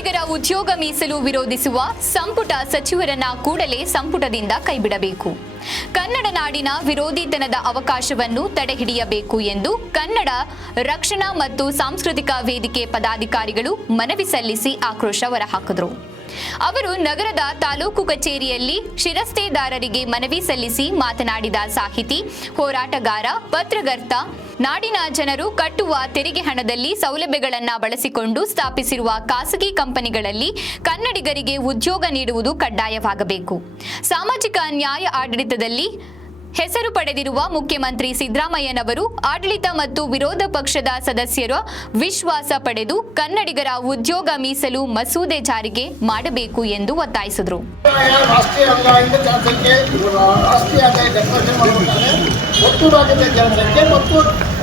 ಕನ್ನಡಿಗರ ಉದ್ಯೋಗ ಮೀಸಲು ವಿರೋಧಿಸುವ ಸಂಪುಟ ಸಚಿವರನ್ನ ಕೂಡಲೇ ಸಂಪುಟದಿಂದ ಕೈಬಿಡಬೇಕು. ಕನ್ನಡ ನಾಡಿನ ವಿರೋಧಿತನದ ಅವಕಾಶವನ್ನು ತಡೆಹಿಡಿಯಬೇಕು ಎಂದು ಕನ್ನಡ ರಕ್ಷಣಾ ಮತ್ತು ಸಾಂಸ್ಕೃತಿಕ ವೇದಿಕೆ ಪದಾಧಿಕಾರಿಗಳು ಮನವಿ ಸಲ್ಲಿಸಿ ಆಕ್ರೋಶ ಹೊರಹಾಕಿದರು. ಅವರು ನಗರದ ತಾಲೂಕು ಕಚೇರಿಯಲ್ಲಿ ಶಿರಸ್ತೇದಾರರಿಗೆ ಮನವಿ ಸಲ್ಲಿಸಿ ಮಾತನಾಡಿದ ಸಾಹಿತಿ, ಹೋರಾಟಗಾರ, ಪತ್ರಕರ್ತ, ನಾಡಿನ ಜನರು ಕಟ್ಟುವ ತೆರಿಗೆ ಹಣದಲ್ಲಿ ಸೌಲಭ್ಯಗಳನ್ನು ಬಳಸಿಕೊಂಡು ಸ್ಥಾಪಿಸಿರುವ ಖಾಸಗಿ ಕಂಪನಿಗಳಲ್ಲಿ ಕನ್ನಡಿಗರಿಗೆ ಉದ್ಯೋಗ ನೀಡುವುದು ಕಡ್ಡಾಯವಾಗಬೇಕು. ಸಾಮಾಜಿಕ ನ್ಯಾಯ ಆಡಳಿತದಲ್ಲಿ ಹೆಸರು ಪಡೆದಿರುವ ಮುಖ್ಯಮಂತ್ರಿ ಸಿದ್ದರಾಮಯ್ಯನವರು ಆಡಳಿತ ಮತ್ತು ವಿರೋಧ ಪಕ್ಷದ ಸದಸ್ಯರ ವಿಶ್ವಾಸ ಪಡೆದು ಕನ್ನಡಿಗರ ಉದ್ಯೋಗ ಮೀಸಲು ಮಸೂದೆ ಜಾರಿಗೆ ಮಾಡಬೇಕು ಎಂದು ಒತ್ತಾಯಿಸಿದರು.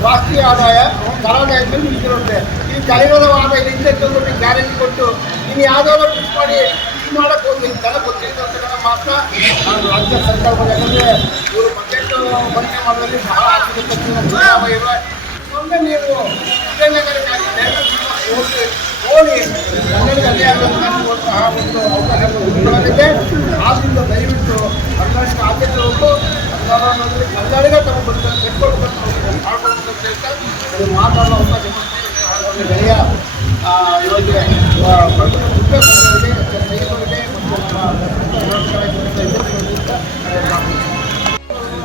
ರಾಷ್ಟ್ರೀಯ ಆದಾಯ ಕರಾದಾಯದಲ್ಲಿ ನಿಂತಿರುತ್ತೆ. ಈ ಕಲಿರೋಧವಾದ ಹಿಂದೆ ತಂದು ಗ್ಯಾರಂಟಿ ಕೊಟ್ಟು ಇನ್ನು ಯಾವುದಾದ್ರು ಫಿಕ್ಸ್ ಮಾಡಿ ಮಾಡಕ್ಕೆ ಹೋಗಿ ಜನ ಗೊತ್ತಿರ್ತಕ್ಕಂಥ ಮಾತ್ರ ನಾನು ರಾಜ್ಯ ಸರ್ಕಾರ ಯಾಕಂದರೆ ಇವರು ಬಜೆಟ್ ಮಂಡನೆ ಮಾಡೋದ್ರಲ್ಲಿ ಬಹಳ ಆಗಿರತಕ್ಕಂಥ ಒಮ್ಮೆ ನೀವು ಓಡಿ ಕನ್ನಡಿಗ ಅನ್ಯಾಯವಂತಹ ಒಂದು ಅವಕಾಶ ಉಂಟಾಗಿದೆ. ಆದ್ದರಿಂದ ದಯವಿಟ್ಟು ಕನ್ನಡಕ್ಕೆ ಆದ್ಯತೆ ಹೋಗು ಕನ್ನಡಿಗ ತಮ್ಮ ಕಟ್ಕೊಂಡು ಮಾಡ್ಕೊಂಡು ಅಂತ ಹೇಳ್ತಾ ಮಾತಾಡೋ ಅವಕಾಶ ಗೆಳೆಯ ಇವರಿಗೆ ಮುಖ್ಯ ಸೈನಿಕರಿಗೆ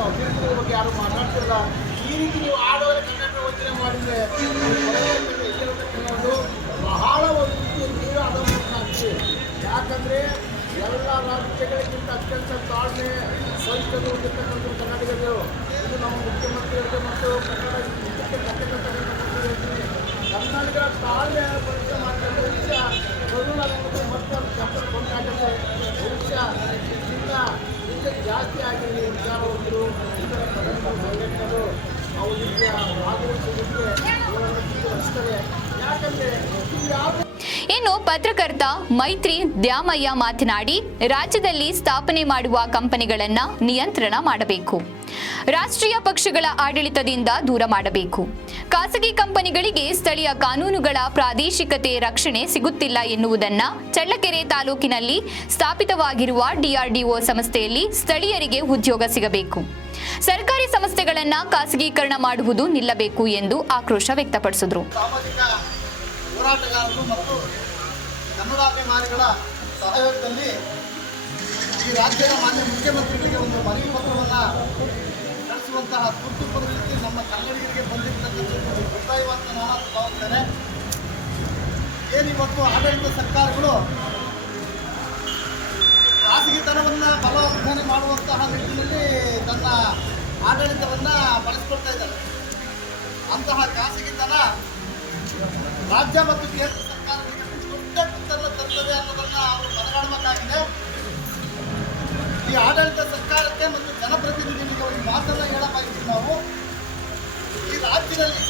ಅಭ್ಯರ್ಥಿಗಳ ಬಗ್ಗೆ ಯಾರು ಮಾತಾಡ್ತಿಲ್ಲ. ಈ ರೀತಿ ನೀವು ಆಡೋದ್ರೆ ಕನ್ನಡ ವಂಚನೆ ಮಾಡಿದರೆ ಬಹಳ ಒಂದು ನೀರು ಅದಕ್ಕೆ. ಯಾಕಂದರೆ ಎಲ್ಲ ರಾಜ್ಯಗಳಿಗಿಂತ ಅತ್ಯಂತ ತಾಳ್ಮೆ ಸೈನಿಕರು ಹೊಂದಿರ್ತಕ್ಕಂಥ ಕನ್ನಡಿಗರು. ಇದು ನಮ್ಮ ಮುಖ್ಯಮಂತ್ರಿಗಳಿಗೆ ಮತ್ತು ಕನ್ನಡಿಗರ ತಾಳ್ಮೆ ಪರಿಚಯ ಮಾಡ್ತಾರೆ. ಭವಿಷ್ಯ ಮತ್ತು ಕಪ್ಪಲು ಕೊಂಡಾಗುತ್ತೆ. ಭವಿಷ್ಯ ಇದರಿಂದ ಇದಕ್ಕೆ ಜಾಸ್ತಿ ಆಗಿದೆ. ವಿಚಾರವಂತರು ಇತರ ಸಂಘಟನೆಗಳು ಅವು ರೀತಿಯ ಭಾಗವಹಿಸುವುದಕ್ಕೆ ರಚಿಸ್ತವೆ. ಯಾಕಂದರೆ ಇನ್ನು ಪತ್ರಕರ್ತ ಮೈತ್ರಿ ದ್ಯಾಮಯ್ಯ ಮಾತನಾಡಿ, ರಾಜ್ಯದಲ್ಲಿ ಸ್ಥಾಪನೆ ಮಾಡುವ ಕಂಪನಿಗಳನ್ನು ನಿಯಂತ್ರಣ ಮಾಡಬೇಕು. ರಾಷ್ಟ್ರೀಯ ಪಕ್ಷಗಳ ಆಡಳಿತದಿಂದ ದೂರ ಮಾಡಬೇಕು. ಖಾಸಗಿ ಕಂಪನಿಗಳಿಗೆ ಸ್ಥಳೀಯ ಕಾನೂನುಗಳ ಪ್ರಾದೇಶಿಕತೆ ರಕ್ಷಣೆ ಸಿಗುತ್ತಿಲ್ಲ ಎನ್ನುವುದನ್ನು ಚಳ್ಳಕೆರೆ ತಾಲೂಕಿನಲ್ಲಿ ಸ್ಥಾಪಿತವಾಗಿರುವ DRDO ಸಂಸ್ಥೆಯಲ್ಲಿ ಸ್ಥಳೀಯರಿಗೆ ಉದ್ಯೋಗ ಸಿಗಬೇಕು. ಸರ್ಕಾರಿ ಸಂಸ್ಥೆಗಳನ್ನು ಖಾಸಗೀಕರಣ ಮಾಡುವುದು ನಿಲ್ಲಬೇಕು ಎಂದು ಆಕ್ರೋಶ ವ್ಯಕ್ತಪಡಿಸಿದರು. ಹೋರಾಟಗಾರರು ಮತ್ತು ಕನ್ನಡಾಭಿಮಾನಿಗಳ ಸಹಯೋಗದಲ್ಲಿ ಈ ರಾಜ್ಯದ ಮಾನ್ಯ ಮುಖ್ಯಮಂತ್ರಿಗಳಿಗೆ ಒಂದು ಮನವಿ ಪತ್ರವನ್ನು ನಡೆಸುವಂತಹ ತುರ್ತು ಪರಿಸ್ಥಿತಿ ನಮ್ಮ ಕನ್ನಡಿಗರಿಗೆ ಬಂದಿರತಕ್ಕಂಥ ಒತ್ತಾಯ ಅಂತ ನಾನು ಭಾವಿಸ್ತೇನೆ. ಏನಿವತ್ತು ಆಡಳಿತ ಸರ್ಕಾರಗಳು ಖಾಸಗಿತನವನ್ನು ಬಲವರ್ಧನೆ ಮಾಡುವಂತಹ ನಿಟ್ಟಿನಲ್ಲಿ ತನ್ನ ಆಡಳಿತವನ್ನು ಬಳಸಿಕೊಳ್ತಾ ಇದ್ದಾರೆ. ಅಂತಹ ಖಾಸಗಿತನ ರಾಜ್ಯ ಮತ್ತು ಕೇಂದ್ರ ಸರ್ಕಾರಗಳಿಗೆ ದೊಡ್ಡ ಕುತ್ತನ್ನು ತರುತ್ತದೆ ಅನ್ನೋದನ್ನು ಅವರು ಮನಗಾಣಬೇಕಾಗಿದೆ. ಈ ಆಡಳಿತ ಸರ್ಕಾರಕ್ಕೆ ಮತ್ತು ಜನಪ್ರತಿನಿಧಿಗಳಿಗೆ ಒಂದು ಮಾತನ್ನು ಹೇಳಬೇಕಾಗಿದ್ದೀವಿ. ನಾವು ಈ ರಾಜ್ಯದಲ್ಲಿ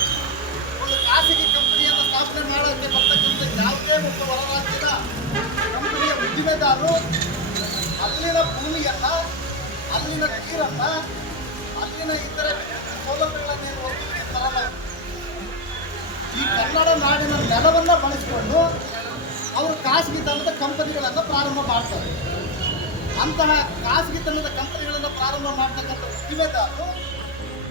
ಒಂದು ಖಾಸಗಿ ಕಂಪನಿಯನ್ನು ಸ್ಥಾಪನೆ ಮಾಡೋಕ್ಕೆ ಬರ್ತಕ್ಕಂಥ ಯಾವುದೇ ಒಬ್ಬ ಹೊರ ರಾಜ್ಯದ ಕಂಪನಿಯ ಉದ್ದಿಮೆದಾರರು ಅಲ್ಲಿನ ಭೂಮಿಯನ್ನು, ಅಲ್ಲಿನ ನೀರನ್ನು, ಅಲ್ಲಿನ ಇತರ ಸೌಲಭ್ಯಗಳನ್ನೇನು ತರಲ್ಲ. ಈ ಕನ್ನಡ ನಾಡಿನ ನೆಲವನ್ನು ಬಳಸಿಕೊಂಡು ಅವರು ಖಾಸಗಿತನದ ಕಂಪನಿಗಳನ್ನು ಪ್ರಾರಂಭ ಮಾಡ್ತಾರೆ. ಅಂತಹ ಖಾಸಗಿತನದ ಕಂಪನಿಗಳನ್ನು ಪ್ರಾರಂಭ ಮಾಡ್ತಕ್ಕಂಥ ಉದ್ದಿಮೆದಾರರು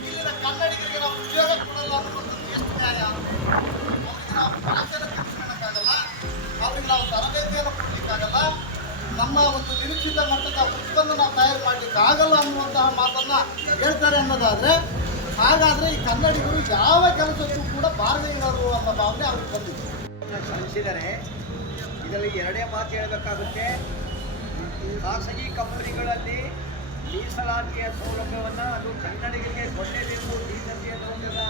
ಇಲ್ಲಿನ ಕನ್ನಡಿಗರಿಗೆ ನಾವು ಉದ್ಯೋಗ ಕೊಡಲ್ಲ ಅನ್ನುವಂಥದ್ದು ಎಷ್ಟು ನ್ಯಾಯ? ಅವ್ರಿಗೆ ನಾವು ಭಾಷೆನ ತಿಳಿಸ್ಕೊಳ್ಳೋಕ್ಕಾಗಲ್ಲ, ಅವ್ರಿಗೆ ನಾವು ತರಬೇತಿಯನ್ನು ಕೊಡಲಿಕ್ಕಾಗಲ್ಲ, ನಮ್ಮ ಒಂದು ನಿರೀಕ್ಷಿತ ಮಟ್ಟದ ಉತ್ಪನ್ನ ನಾವು ತಯಾರು ಮಾಡಲಿಕ್ಕಾಗಲ್ಲ ಅನ್ನುವಂತಹ ಮಾತನ್ನು ಹೇಳ್ತಾರೆ ಅನ್ನೋದಾದರೆ, ಹಾಗಾದರೆ ಈ ಕನ್ನಡಿಗರು ಯಾವ ಕೆಲಸಕ್ಕೂ ಕೂಡ ಬಾರದೇ ಇರೋರು ಅನ್ನೋ ಭಾವನೆ ಅವ್ರಿಗೆ ಬಂದಿದೆ. ಸಲ್ಲಿಸಿದರೆ ಇದರಲ್ಲಿ ಎರಡೇ ಮಾತು ಹೇಳಬೇಕಾಗುತ್ತೆ. ಖಾಸಗಿ ಕಂಪನಿಗಳಲ್ಲಿ ಮೀಸಲಾತಿಯ ಸೌಲಭ್ಯವನ್ನು ಅದು ಕನ್ನಡಿಗರಿಗೆ ಕೊಡಲೇಬೇಕು. ಮೀಸಲಾತಿಯ ಸೌಲಭ್ಯದ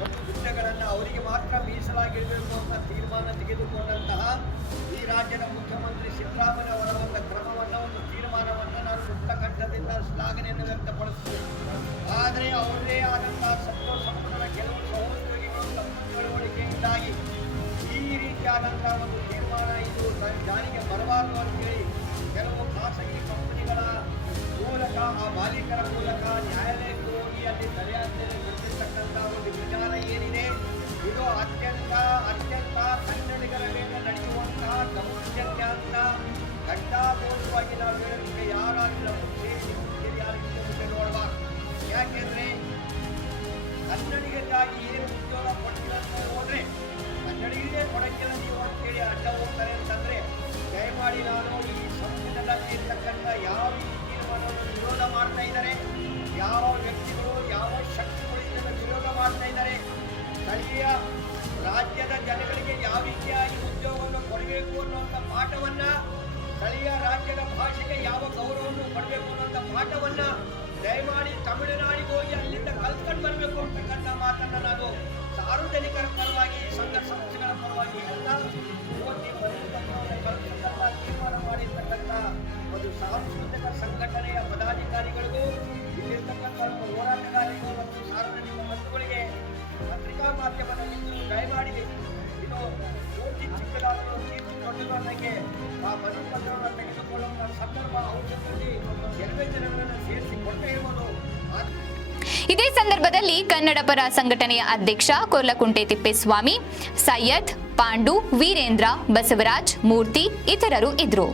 ಮತ್ತು ಹುದ್ದೆಗಳನ್ನು ಅವರಿಗೆ ಮಾತ್ರ ಮೀಸಲಾಗಿಡಬೇಕು ಅಂತ ತೀರ್ಮಾನ ತೆಗೆದುಕೊಂಡಂತಹ ಈ ರಾಜ್ಯದ ಮುಖ್ಯಮಂತ್ರಿ ಸಿದ್ದರಾಮಯ್ಯವರ ಒಂದು ಕ್ರಮವನ್ನು, ಒಂದು ತೀರ್ಮಾನವನ್ನು ನಾನು ಮುಕ್ತಕಂಠದಿಂದ ಶ್ಲಾಘನೆಯನ್ನು ವ್ಯಕ್ತಪಡಿಸ್ತೀನಿ. ಆದರೆ ಅವರದೇ ಆದಂತಹ ಸಂಪೂರ್ಣ ಕೆಲವು ಸಹೋದ್ಯೋಗಿಗಳು ತಮ್ಮ ತಿಳುವಳಿಕೆಯಿಂದಾಗಿ ಈ ರೀತಿಯಾದಂತಹ ಒಂದು ತೀರ್ಮಾನ ಇದು ಜಾರಿಗೆ ಬರಬಾರದು ಅಂತೇಳಿ ಕೆಲವು ಖಾಸಗಿ ಕಂಪನಿಗಳ ಮೂಲಕ, ಆ ಮಾಲೀಕರ ಮೂಲಕ ನ್ಯಾಯಾಲಯಕ್ಕೆ ಹೋಗಿ ಅಲ್ಲಿ ತಡೆಯಾಜ್ಞೆಯನ್ನು ಕೊಟ್ಟಿರ್ತಕ್ಕಂಥ ಒಂದು ವಿಚಾರ ಏನಿದೆ, ಇದು ಅತ್ಯಂತ ಕನ್ನಡಿಗರ ಮೇಲೆ ನಡೆಯುವಂತಹ ಪರವಾಗಿ ಏನು ಉದ್ಯೋಗ ಕೊಡ್ತೀರ ಅಂತ ಹೋದ್ರೆ ಕನ್ನಡಿಗರೇ ಕೊಡಕ್ಕಿಲ್ಲ ನೀವು ಅಂತೇಳಿ ಅಡ್ಡ ಹೋಗ್ತಾರೆ ಅಂತಂದ್ರೆ ದಯಮಾಡಿ ನಾನು ಈ ಸಂಪುಟದಲ್ಲಿ ಇರ್ತಕ್ಕಂಥ ಯಾವ ಈ ತೀರ್ಮಾನವನ್ನು ವಿರೋಧ ಮಾಡ್ತಾ ಇದ್ದಾರೆ, ಯಾವ ವ್ಯಕ್ತಿಗಳು ಯಾವ ಶಕ್ತಿಗಳು ಇದನ್ನು ವಿರೋಧ ಮಾಡ್ತಾ ಇದ್ದಾರೆ, ಸ್ಥಳೀಯ ರಾಜ್ಯದ ಜನಗಳಿಗೆ ಯಾವ ರೀತಿಯಾಗಿ ಉದ್ಯೋಗವನ್ನು ಕೊಡಬೇಕು ಅನ್ನುವಂಥ ಪಾಠವನ್ನ, ಸ್ಥಳೀಯ ರಾಜ್ಯದ ಭಾಷೆಗೆ ಯಾವ ಗೌರವವನ್ನು ಕೊಡಬೇಕು ಅನ್ನುವಂಥ ಪಾಠವನ್ನ ದಯಮಾಡಿ ತಮಿಳುನಾಡಿಗೆ ಹೋಗಿ ಅಲ್ಲಿಂದ ಕಲ್ತ್ಕೊಂಡು ಬರಬೇಕು ಅಂತಕ್ಕಂಥ ಮಾತನ್ನ ನಾನು ಸಾರ್ವಜನಿಕರ ಪರವಾಗಿ ಸಂಘ ಸಂಸ್ಥೆಗಳ ಪರವಾಗಿ ಎಲ್ಲ ತೀರ್ಮಾನ ಮಾಡಿರ್ತಕ್ಕಂಥ ಒಂದು ಸಾಂಸ್ಕೃತಿಕ ಸಂಘಟನೆಯ ಪದಾಧಿಕಾರಿಗಳಿಗೂ ಇಲ್ಲಿರ್ತಕ್ಕಂಥ ಹೋರಾಟಗಾರರಿಗೂ ಮತ್ತು ಸಾರ್ವಜನಿಕ ಬಂಧುಗಳಿಗೆ ಪತ್ರಿಕಾ ಮಾಧ್ಯಮದಲ್ಲಿ ದಯಮಾಡಿ ಇದು ಪೂರ್ತಿ ಚಿಕ್ಕದಾದರೂ ತೀರ್ಪು ದೊಡ್ಡದಾಗಿ ಆ ಮನವಿ ಪತ್ರವನ್ನು ತೆಗೆದುಕೊಳ್ಳುವ ಸಂದರ್ಭ ಔಷಧದಲ್ಲಿ ಕೆಲವೇ ಜನಗಳನ್ನು ಸೇರಿಸಿಕೊಳ್ತಾ ಇರುವುದು. ಇದೇ ಸಂದರ್ಭದಲ್ಲಿ ಕನ್ನಡ ಪರ ಸಂಘಟನೆಯ ಅಧ್ಯಕ್ಷ ಕೊರ್ಲಕುಂಟೆ ತಿಪ್ಪೇಸ್ವಾಮಿ, ಸೈಯದ್, ಪಾಂಡು, ವೀರೇಂದ್ರ, ಬಸವರಾಜ್, ಮೂರ್ತಿ ಇತರರು ಇದ್ದರು.